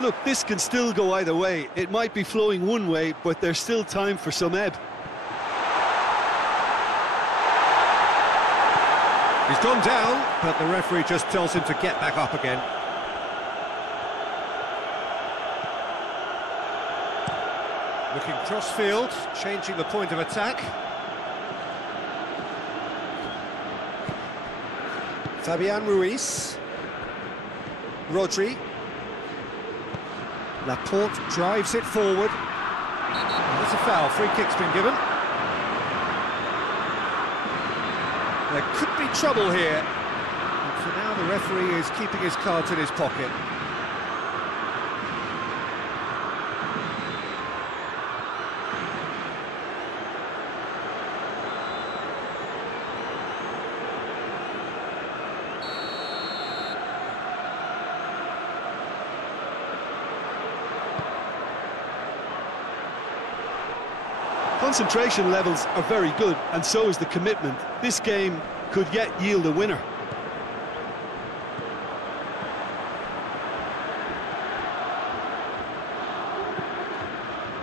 Look, this can still go either way. It might be flowing one way, but there's still time for some ebb. He's gone down, but the referee just tells him to get back up again. Looking cross-field, changing the point of attack. Fabian Ruiz. Rodri. Laporte drives it forward. There's a foul, free kick's been given. There could be trouble here. But for now, the referee is keeping his cards in his pocket. Concentration levels are very good, and so is the commitment. This game could yet yield a winner.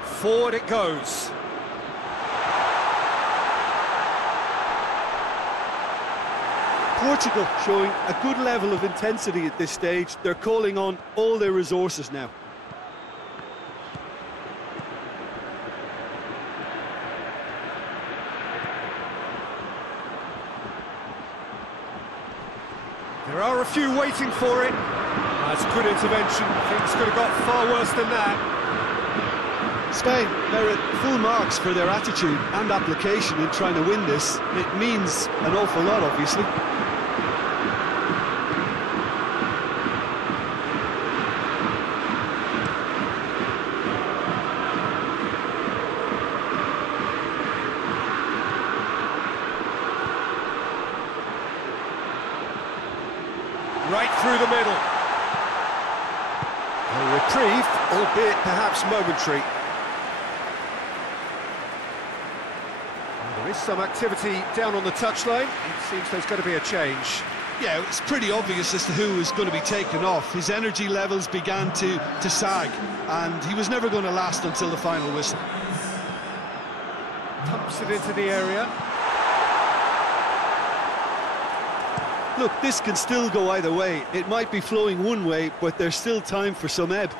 Forward it goes. Portugal showing a good level of intensity at this stage. They're calling on all their resources now. There are a few waiting for it. That's good intervention. Things could have got far worse than that. Spain, they're at full marks for their attitude and application in trying to win this. It means an awful lot, obviously. Right through the middle. A reprieve, albeit perhaps momentary. There is some activity down on the touchline. It seems there's going to be a change. Yeah, it's pretty obvious as to who is going to be taken off. His energy levels began to sag, and he was never going to last until the final whistle. Pumps it into the area. Look, this can still go either way. It might be flowing one way, but there's still time for some ebb.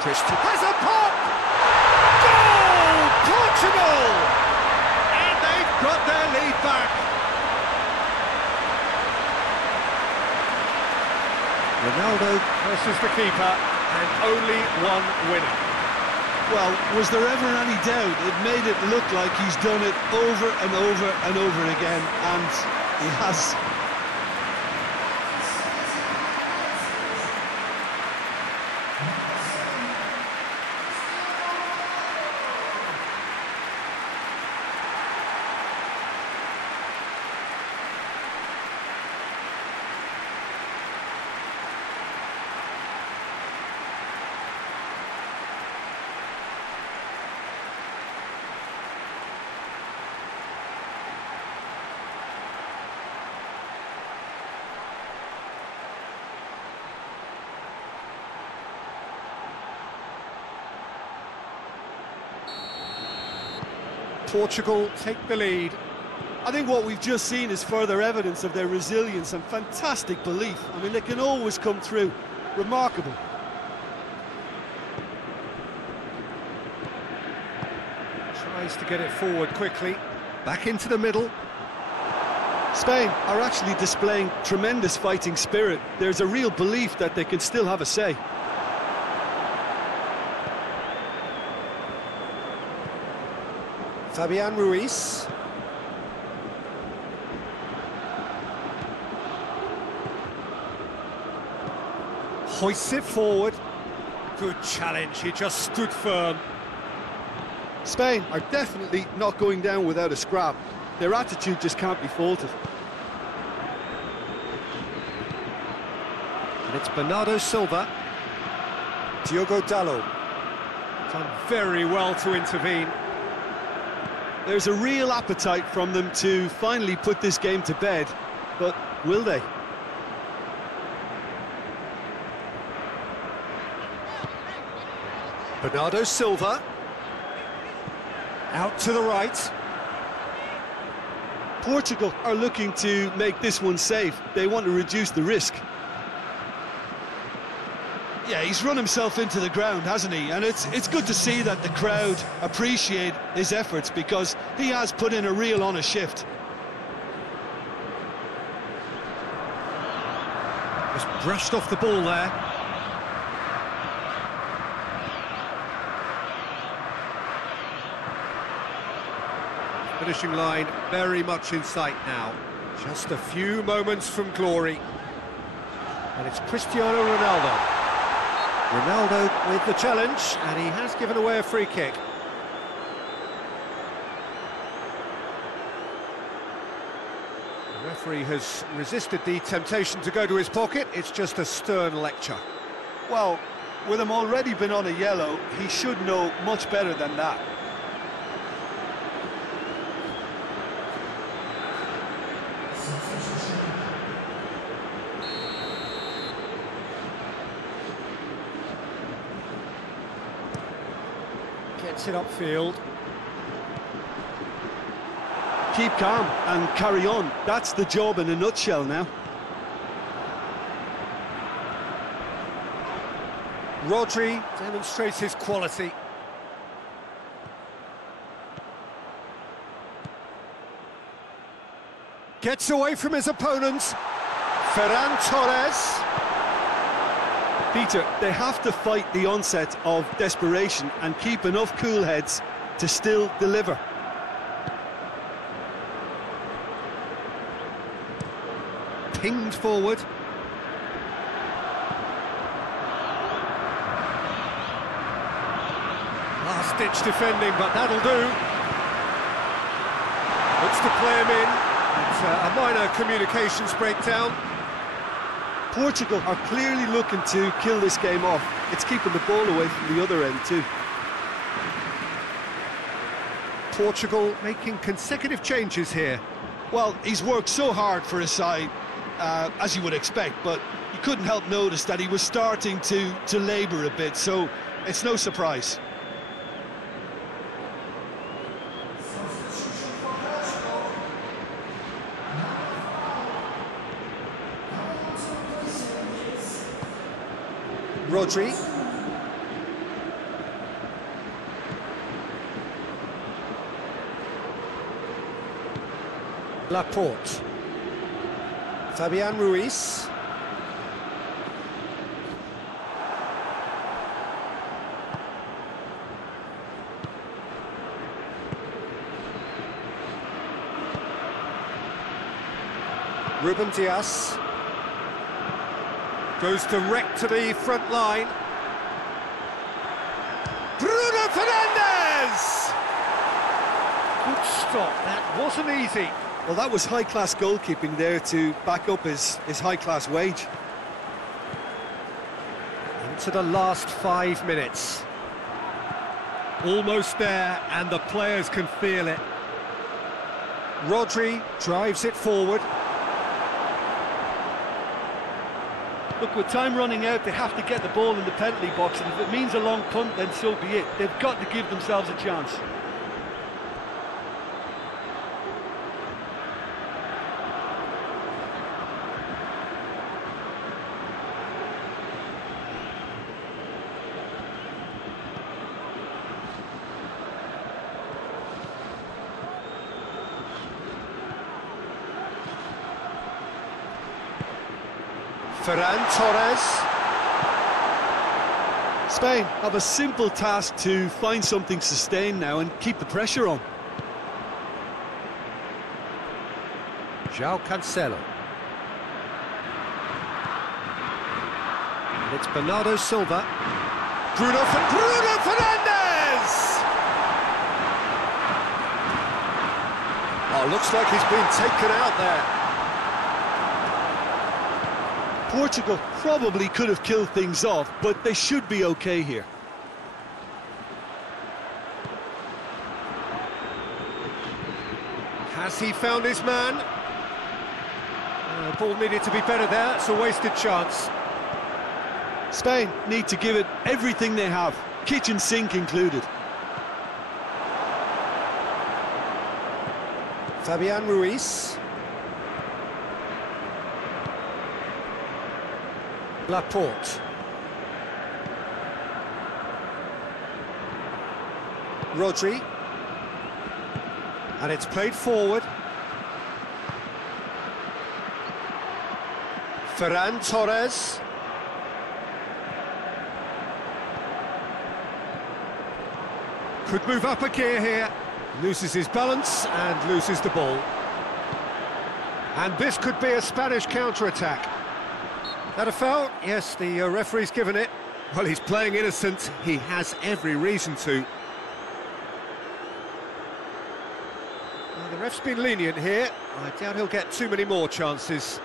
Christian has a pop! Goal! Portugal! And they've got their lead back. Ronaldo versus the keeper, and only one winner. Well, was there ever any doubt? It made it look like he's done it over and over and over again, and he has. Portugal take the lead. I think what we've just seen is further evidence of their resilience and fantastic belief. I mean, they can always come through. Remarkable. Tries to get it forward quickly. Back into the middle. Spain are actually displaying tremendous fighting spirit. There's a real belief that they can still have a say. Fabian Ruiz. Hoists it forward. Good challenge, he just stood firm. Spain are definitely not going down without a scrap. Their attitude just can't be faulted. And it's Bernardo Silva. Diogo Dalot. Done very well to intervene. There's a real appetite from them to finally put this game to bed, but will they? Bernardo Silva. Out to the right. Portugal are looking to make this one safe. They want to reduce the risk. Yeah, he's run himself into the ground, hasn't he? And it's good to see that the crowd appreciate his efforts, because he has put in a real honest shift. Just brushed off the ball there. Finishing line very much in sight now. Just a few moments from glory. And it's Cristiano Ronaldo. Ronaldo with the challenge, and he has given away a free kick. The referee has resisted the temptation to go to his pocket. It's just a stern lecture. Well, with him already been on a yellow, he should know much better than that. Gets it upfield. Keep calm and carry on. That's the job in a nutshell now. Rodri demonstrates his quality. Gets away from his opponents. Ferran Torres. Peter, they have to fight the onset of desperation and keep enough cool heads to still deliver. Pinged forward. Last-ditch defending, but that'll do. Looks to play him in. It's a minor communications breakdown. Portugal are clearly looking to kill this game off. It's keeping the ball away from the other end too. Portugal making consecutive changes here. Well, he's worked so hard for his side, as you would expect, but you couldn't help notice that he was starting to labour a bit, so it's no surprise. Rodri. Laporte. Fabian Ruiz. Ruben Dias. Goes direct to the front line. Bruno Fernandes! Good stop, that wasn't easy. Well, that was high-class goalkeeping there to back up his high-class wage. Into the last 5 minutes. Almost there, and the players can feel it. Rodri drives it forward. Look, with time running out, they have to get the ball in the penalty box, and if it means a long punt, then so be it. They've got to give themselves a chance. Ferran Torres. Spain have a simple task to find something sustained now and keep the pressure on. João Cancelo. And it's Bernardo Silva. Bruno Fernandes! Oh, looks like he's been taken out there. Portugal probably could have killed things off, but they should be okay here. Has he found his man? The ball needed to be better there, it's a wasted chance. Spain need to give it everything they have, kitchen sink included. Fabian Ruiz. Laporte. Rodri. And it's played forward. Ferran Torres. Could move up a gear here. Loses his balance and loses the ball. And this could be a Spanish counter-attack. That a foul? Yes, the referee's given it. Well, he's playing innocent. He has every reason to. Well, the ref's been lenient here. I doubt he'll get too many more chances.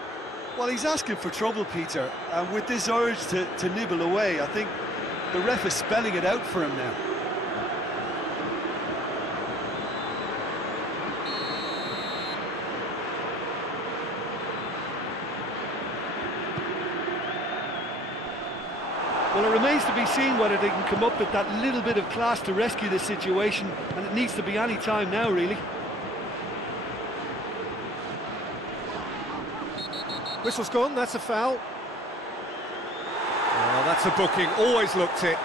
Well, he's asking for trouble, Peter, and with this urge to nibble away, I think the ref is spelling it out for him now. Well, it remains to be seen whether they can come up with that little bit of class to rescue this situation, and it needs to be any time now, really. Whistle's gone, that's a foul. Oh, that's a booking, always looked it.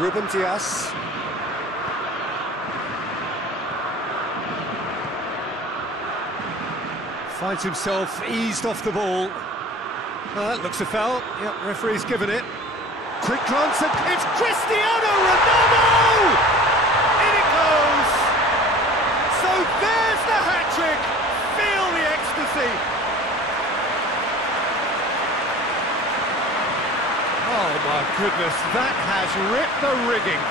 Ruben Dias. Finds himself eased off the ball. That looks a foul. Yep, referee's given it. Quick glance at it's Cristiano Ronaldo! In it goes! So there's the hat-trick! Feel the ecstasy! Oh my goodness, that has ripped the rigging.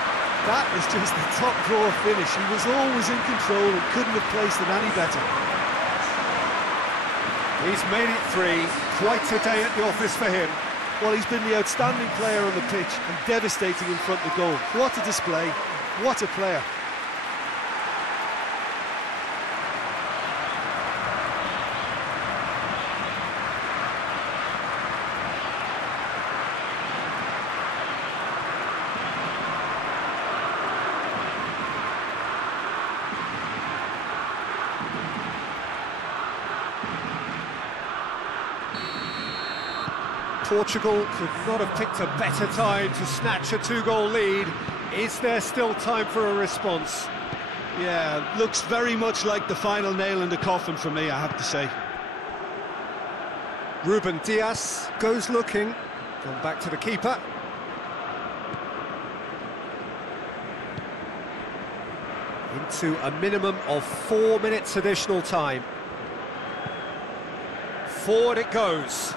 That is just the top drawer finish. He was always in control and couldn't have placed it any better. He's made it 3. Quite a day at the office for him. Well, he's been the outstanding player on the pitch and devastating in front of goal. What a display, what a player. Portugal could not have picked a better time to snatch a two-goal lead. Is there still time for a response? Yeah, looks very much like the final nail in the coffin for me, I have to say. Ruben Dias goes looking. Gone back to the keeper. Into a minimum of 4 minutes additional time. Forward it goes.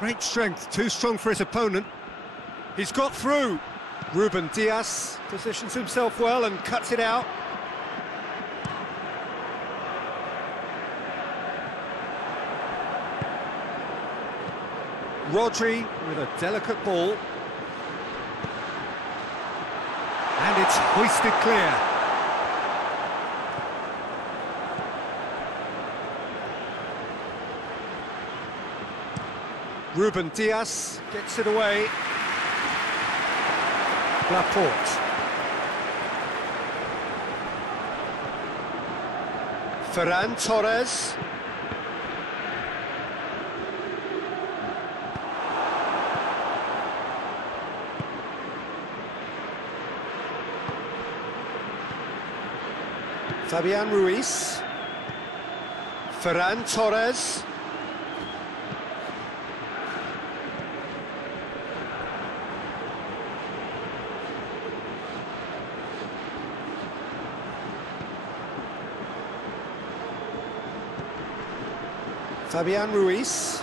Great strength, too strong for his opponent. He's got through. Ruben Dias positions himself well and cuts it out. Rodri with a delicate ball. And it's hoisted clear. Ruben Dias gets it away. Laporte. Ferran Torres. Fabian Ruiz. Ferran Torres. Fabian Ruiz.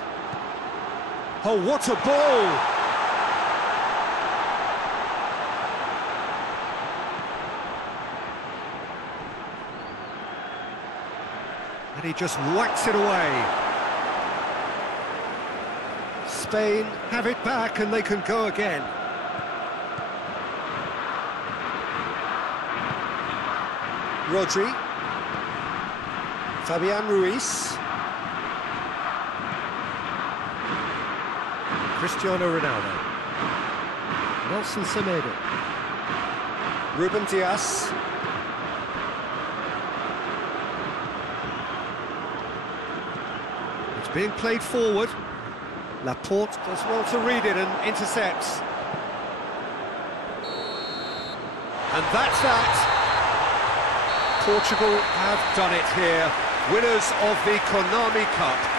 Oh, what a ball! And he just whacks it away. Spain have it back and they can go again. Rodri. Fabian Ruiz. Cristiano Ronaldo. Nelson Semedo. Ruben Dias. It's being played forward. Laporte does well to read it and intercepts. And that's that. Portugal have done it here. Winners of the Konami Cup.